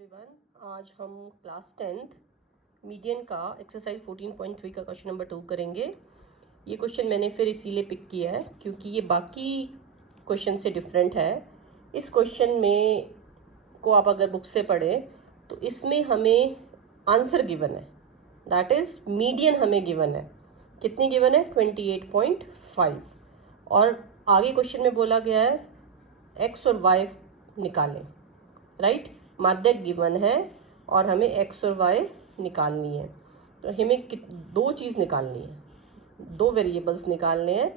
Everyone, आज हम class 10th median का एक्सरसाइज 14.3 का क्वेश्चन नंबर 2 करेंगे। ये क्वेश्चन मैंने फिर इसीलिए पिक किया है क्योंकि ये बाकी क्वेश्चन से डिफरेंट है। इस क्वेश्चन में को आप अगर बुक से पढ़ें तो इसमें हमें आंसर गिवन है, दैट इज़ मीडियन हमें गिवन है। कितनी गिवन है? 28.5। और आगे क्वेश्चन में बोला गया है एक्स और वाई निकालें, राइट। माध्यक गिवन है और हमें एक्स और वाई निकालनी है। तो हमें दो चीज़ निकालनी है, दो वेरिएबल्स निकालने हैं।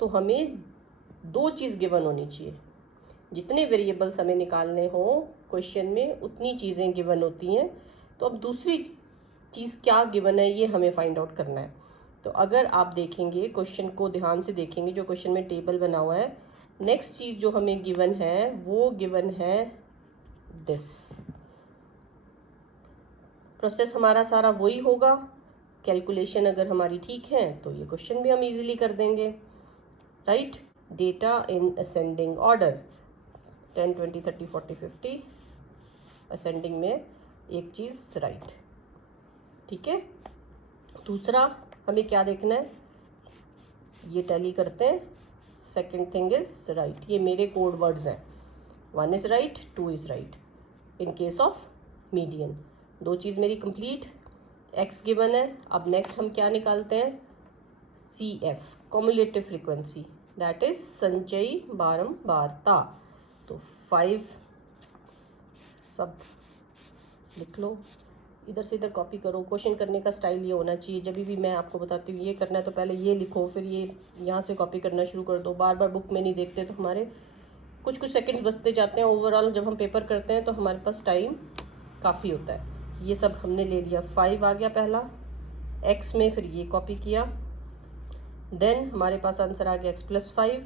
तो हमें दो चीज़ गिवन होनी चाहिए। जितने वेरिएबल्स हमें निकालने हो क्वेश्चन में उतनी चीज़ें गिवन होती हैं। तो अब दूसरी चीज़ क्या गिवन है ये हमें फाइंड आउट करना है। तो अगर आप देखेंगे क्वेश्चन को ध्यान से देखेंगे, जो क्वेश्चन में टेबल बना हुआ है, नेक्स्ट चीज़ जो हमें गिवन है वो गिवन है दिस। प्रोसेस हमारा सारा वही होगा। कैलकुलेशन अगर हमारी ठीक है तो ये क्वेश्चन भी हम इजीली कर देंगे, right. Data in ascending order 10, 20, 30, 40, 50 ascending में एक चीज़ राइट, ठीक है। दूसरा हमें क्या देखना है, ये टैली करते हैं। Second thing is right. ये मेरे कोड वर्ड्स हैं, 1 is right, 2 is right in case of median. दो चीज़ मेरी कंप्लीट, एक्स गिवन है। अब नेक्स्ट हम क्या निकालते हैं? C F, cumulative frequency, that is संचयी बारंबारता। तो 5 सब लिख लो, इधर से इधर कॉपी करो। क्वेश्चन करने का स्टाइल ये होना चाहिए, जब भी मैं आपको बताती हूँ ये करना है तो पहले ये लिखो, फिर ये यहाँ से कॉपी करना शुरू कर दो। बार बार बुक में नहीं देखते तो हमारे कुछ कुछ सेकंड्स बचते जाते हैं। ओवरऑल जब हम पेपर करते हैं तो हमारे पास टाइम काफ़ी होता है। ये सब हमने ले लिया। 5 आ गया पहला एक्स में, फिर ये कॉपी किया, देन हमारे पास आंसर आ गया x+5।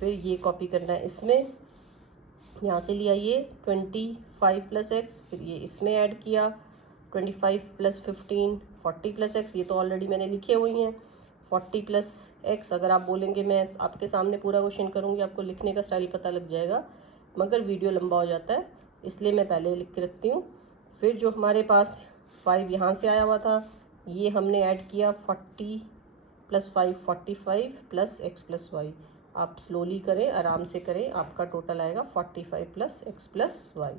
फिर ये कॉपी करना है इसमें, यहाँ से लिया ये 25 + x, फिर ये इसमें ऐड किया 25 + 15 40 + x। ये तो ऑलरेडी मैंने लिखे हुई हैं। 40 + x अगर आप बोलेंगे मैं आपके सामने पूरा क्वेश्चन करूँगी, आपको लिखने का स्टाइल पता लग जाएगा, मगर वीडियो लंबा हो जाता है इसलिए मैं पहले लिख के रखती हूँ। फिर जो हमारे पास 5 यहाँ से आया हुआ था ये हमने ऐड किया 40 + 5 45 + x + y। आप स्लोली करें, आराम से करें, आपका टोटल आएगा 45 + x + y।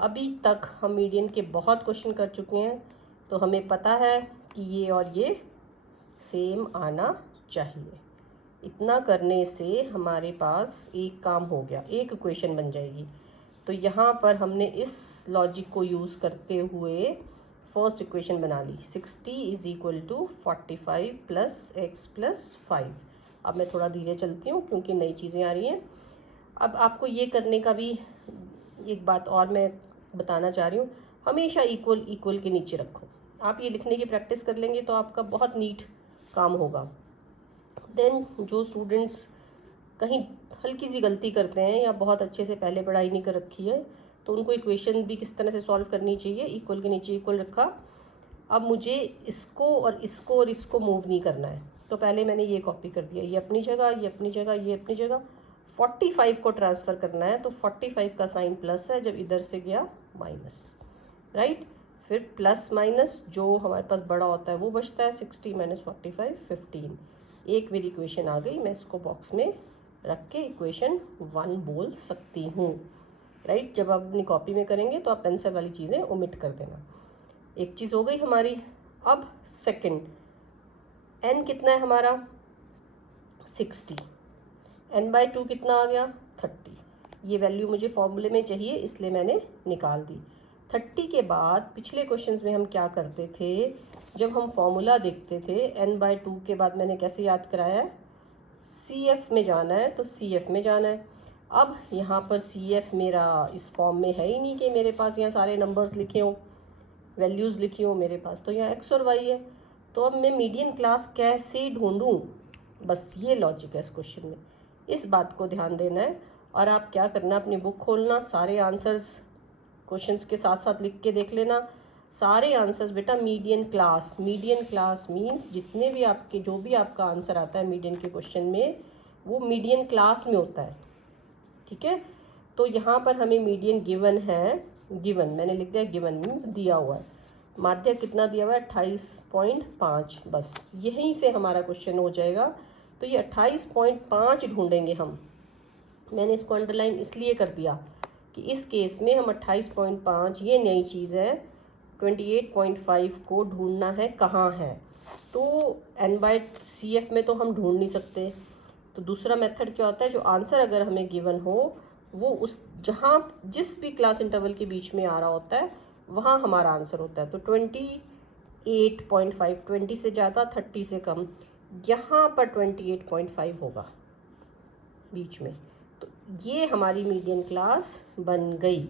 अभी तक हम मीडियन के बहुत क्वेश्चन कर चुके हैं तो हमें पता है कि ये और ये सेम आना चाहिए। इतना करने से हमारे पास एक काम हो गया, एक इक्वेशन बन जाएगी। तो यहाँ पर हमने इस लॉजिक को यूज़ करते हुए फर्स्ट इक्वेशन बना ली, 60 = 45 + x + 5। अब मैं थोड़ा धीरे चलती हूँ क्योंकि नई चीज़ें आ रही हैं। अब आपको ये करने का भी एक बात और मैं बताना चाह रही हूँ, हमेशा इक्वल इक्वल के नीचे रखो। आप ये लिखने की प्रैक्टिस कर लेंगे तो आपका बहुत नीट काम होगा। देन जो स्टूडेंट्स कहीं हल्की सी गलती करते हैं या बहुत अच्छे से पहले पढ़ाई नहीं कर रखी है तो उनको इक्वेशन भी किस तरह से सॉल्व करनी चाहिए, इक्वल के नीचे इक्वल रखा। अब मुझे इसको और इसको और इसको मूव नहीं करना है तो पहले मैंने ये कॉपी कर दिया, ये अपनी जगह, ये अपनी जगह, ये अपनी जगह। 45 को ट्रांसफ़र करना है तो 45 का साइन प्लस है, जब इधर से गया माइनस, राइट। फिर प्लस माइनस जो हमारे पास बड़ा होता है वो बचता है, 60 - 45 15। एक मेरी इक्वेशन आ गई, मैं इसको बॉक्स में रख के इक्वेशन 1 बोल सकती हूँ, राइट। जब आप अपनी कॉपी में करेंगे तो आप पेंसिल वाली चीज़ें ओमिट कर देना। एक चीज़ हो गई हमारी। अब सेकंड, n कितना है हमारा? 60, n/2 कितना आ गया? 30। ये वैल्यू मुझे फॉर्मूले में चाहिए इसलिए मैंने निकाल दी। 30 के बाद पिछले क्वेश्चंस में हम क्या करते थे, जब हम फॉर्मूला देखते थे n/2 के बाद मैंने कैसे याद कराया, CF में जाना है तो CF में जाना है। अब यहाँ पर CF मेरा इस फॉर्म में है ही नहीं कि मेरे पास यहाँ सारे नंबर्स लिखे हों, वैल्यूज़ लिखी हों, मेरे पास तो यहाँ x और y है। तो अब मैं मीडियन क्लास कैसे ढूंढूं? बस ये लॉजिक है इस क्वेश्चन में, इस बात को ध्यान देना है। और आप क्या करना, अपनी बुक खोलना, सारे आंसर्स क्वेश्चंस के साथ साथ लिख के देख लेना। सारे आंसर्स बेटा मीडियन क्लास मीन्स जितने भी आपके जो भी आपका आंसर आता है मीडियन के क्वेश्चन में वो मीडियन क्लास में होता है, ठीक है। तो यहाँ पर हमें मीडियन गिवन है, गिवन, मैंने लिख दिया गिवन मीन्स दिया हुआ है। माध्य कितना दिया हुआ है 28.5, बस यहीं से हमारा क्वेश्चन हो जाएगा। तो ये 28.5 ढूंढेंगे हम। मैंने इसको अंडरलाइन इसलिए कर दिया कि इस केस में हम 28.5 ये नई चीज़ है, 28.5 को ढूंढना है कहाँ है। तो n/CF में तो हम ढूंढ नहीं सकते, तो दूसरा मेथड क्या होता है, जो आंसर अगर हमें गिवन हो वो उस जहाँ जिस भी क्लास इंटरवल के बीच में आ रहा होता है वहाँ हमारा आंसर होता है। तो 28.5, 20 से ज़्यादा 30 से कम, यहाँ पर 28.5 होगा बीच में। तो ये हमारी मीडियन क्लास बन गई।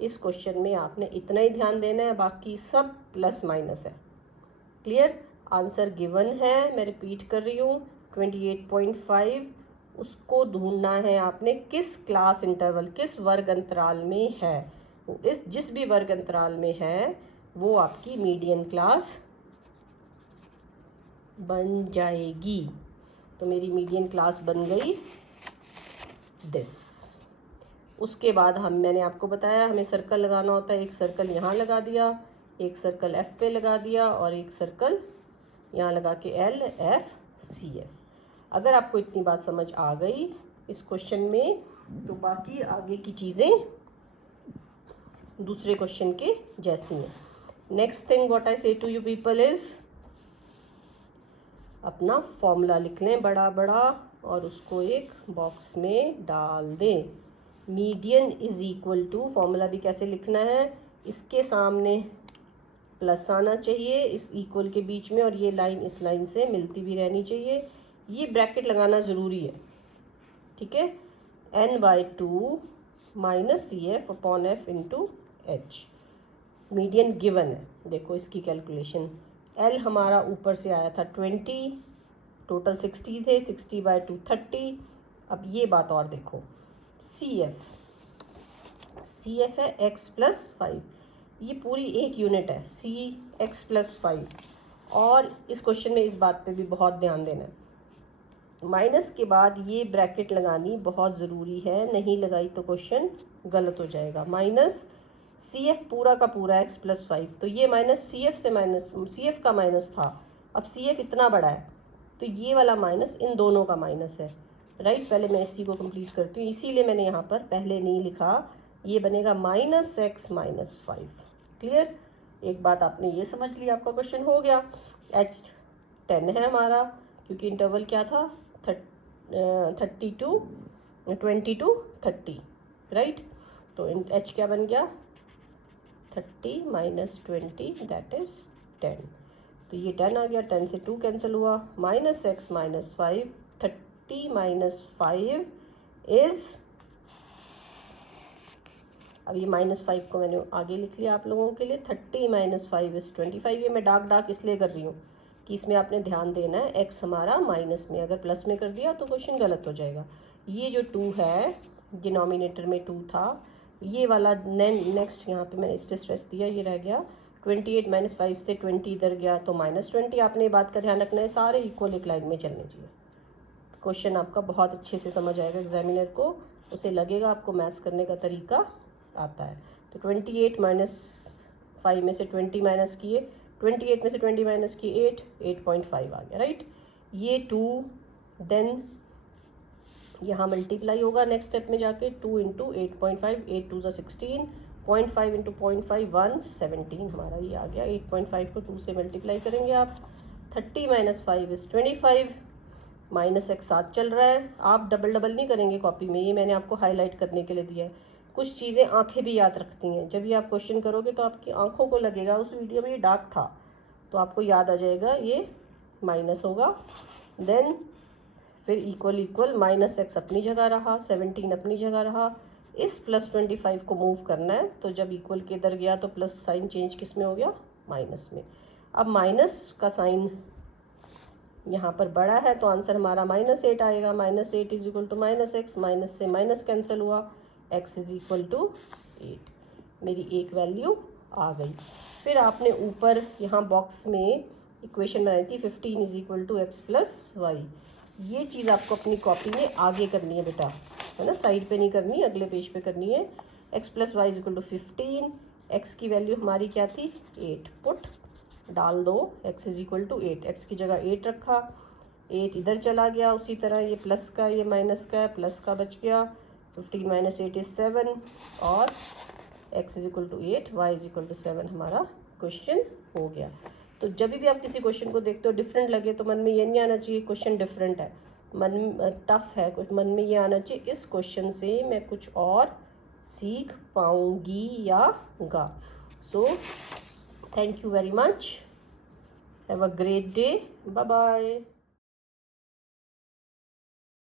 इस क्वेश्चन में आपने इतना ही ध्यान देना है, बाकी सब प्लस माइनस है। क्लियर? आंसर गिवन है, मैं रिपीट कर रही हूँ 28.5, उसको ढूंढना है आपने किस क्लास इंटरवल, किस वर्ग अंतराल में है। वो इस जिस भी वर्ग अंतराल में है वो आपकी मीडियन क्लास बन जाएगी। तो मेरी मीडियन क्लास बन गई दिस। उसके बाद मैंने आपको बताया हमें सर्कल लगाना होता है। एक सर्कल यहाँ लगा दिया, एक सर्कल F पे लगा दिया और एक सर्कल यहाँ लगा के LFCF। अगर आपको इतनी बात समझ आ गई इस क्वेश्चन में, तो बाकी आगे की चीज़ें दूसरे क्वेश्चन के जैसी हैं। नेक्स्ट थिंग व्हाट आई से टू यू पीपल इज, अपना फॉर्मूला लिख लें बड़ा बड़ा और उसको एक बॉक्स में डाल दें। Median is equal to, formula भी कैसे लिखना है, इसके सामने प्लस आना चाहिए इस इक्वल के बीच में, और ये लाइन इस लाइन से मिलती भी रहनी चाहिए। ये ब्रैकेट लगाना ज़रूरी है, ठीक है। n/2 minus CF upon F into H। Median given है, देखो इसकी कैलकुलेशन। L हमारा ऊपर से आया था 20, टोटल 60 थे, 60/2 30। अब ये बात और देखो, CF है x + 5, ये पूरी एक यूनिट है x + 5। और इस क्वेश्चन में इस बात पे भी बहुत ध्यान देना है, माइनस के बाद ये ब्रैकेट लगानी बहुत ज़रूरी है, नहीं लगाई तो क्वेश्चन गलत हो जाएगा। माइनस CF पूरा का पूरा x + 5, तो ये माइनस CF का माइनस था, अब CF इतना बड़ा है तो ये वाला माइनस इन दोनों का माइनस है, राइट। पहले मैं इसी को कंप्लीट करती हूँ, इसीलिए मैंने यहाँ पर पहले नहीं लिखा। ये बनेगा -x - 5। क्लियर? एक बात आपने ये समझ ली, आपका क्वेश्चन हो गया। H 10 है हमारा, क्योंकि इंटरवल क्या था 20 to 30, राइट। तो H क्या बन गया 30 - 20 दैट इज 10। तो ये 10 आ गया, 10 से 2 कैंसिल हुआ, -x - 5, 30 - 5 इज, अब ये -5 को मैंने आगे लिख लिया आप लोगों के लिए, 30 - 5 इज 25। ये मैं डार्क इसलिए कर रही हूँ कि इसमें आपने ध्यान देना है, x हमारा माइनस में, अगर प्लस में कर दिया तो क्वेश्चन गलत हो जाएगा। ये जो 2 है, डिनोमिनेटर में 2 था, ये वाला नेक्स्ट यहाँ पे मैंने इस पर स्ट्रेस दिया, ये रह गया 28 - 5 से 20 इधर गया तो -20। आपने बात का ध्यान रखना है, सारे इक्वल एक लाइन में चलने चाहिए। क्वेश्चन आपका बहुत अच्छे से समझ आएगा, एग्जामिनर को उसे लगेगा आपको मैथ्स करने का तरीका आता है। तो 28 - 5 में से 20 माइनस किए, 28 में से 20 माइनस किए 8.5 आ गया, राइट। ये 2 देन यहाँ मल्टीप्लाई होगा नेक्स्ट स्टेप में जाके, 2 × 8.5, 8 2 16, 0.5 × 0.5 117 हमारा ये आ गया। 8.5 को 2 से मल्टीप्लाई करेंगे आप, 30 - 5 इज 25, -x साथ चल रहा है। आप डबल नहीं करेंगे कॉपी में, ये मैंने आपको हाईलाइट करने के लिए दिया है। कुछ चीज़ें आंखें भी याद रखती हैं, जब ये आप क्वेश्चन करोगे तो आपकी आंखों को लगेगा उस वीडियो में ये डार्क था, तो आपको याद आ जाएगा ये माइनस होगा। देन फिर इक्वल -x अपनी जगह रहा, 17 अपनी जगह रहा, इस +25 को मूव करना है, तो जब इक्वल के इधर गया तो प्लस साइन चेंज किस में हो गया, माइनस में। अब माइनस का साइन यहाँ पर बड़ा है तो आंसर हमारा -8 आएगा। -8 is equal to -x, minus से माइनस कैंसिल हुआ, x इज इक्वल टू 8। मेरी एक वैल्यू आ गई। फिर आपने ऊपर यहाँ बॉक्स में इक्वेशन बनाई थी 15 is equal to x + y। ये चीज़ आपको अपनी कॉपी में आगे करनी है बेटा, है ना, साइड पे नहीं करनी, अगले पेज पे करनी है। x plus y is equal to 15, x की वैल्यू हमारी क्या थी 8, पुट डाल दो x is equal to 8, x की जगह 8 रखा, 8 इधर चला गया, उसी तरह ये प्लस का ये माइनस का है, प्लस का बच गया, 15 माइनस 8 इज 7 और x is equal to 8, y is equal to 7 हमारा क्वेश्चन हो गया। तो जब भी आप किसी क्वेश्चन को देखते हो डिफरेंट लगे तो मन में ये नहीं आना चाहिए क्वेश्चन डिफरेंट है, मन टफ है, कुछ मन में ये आना चाहिए इस क्वेश्चन से मैं कुछ और सीख पाऊंगी या गा। So thank you very much, have a great day, bye bye.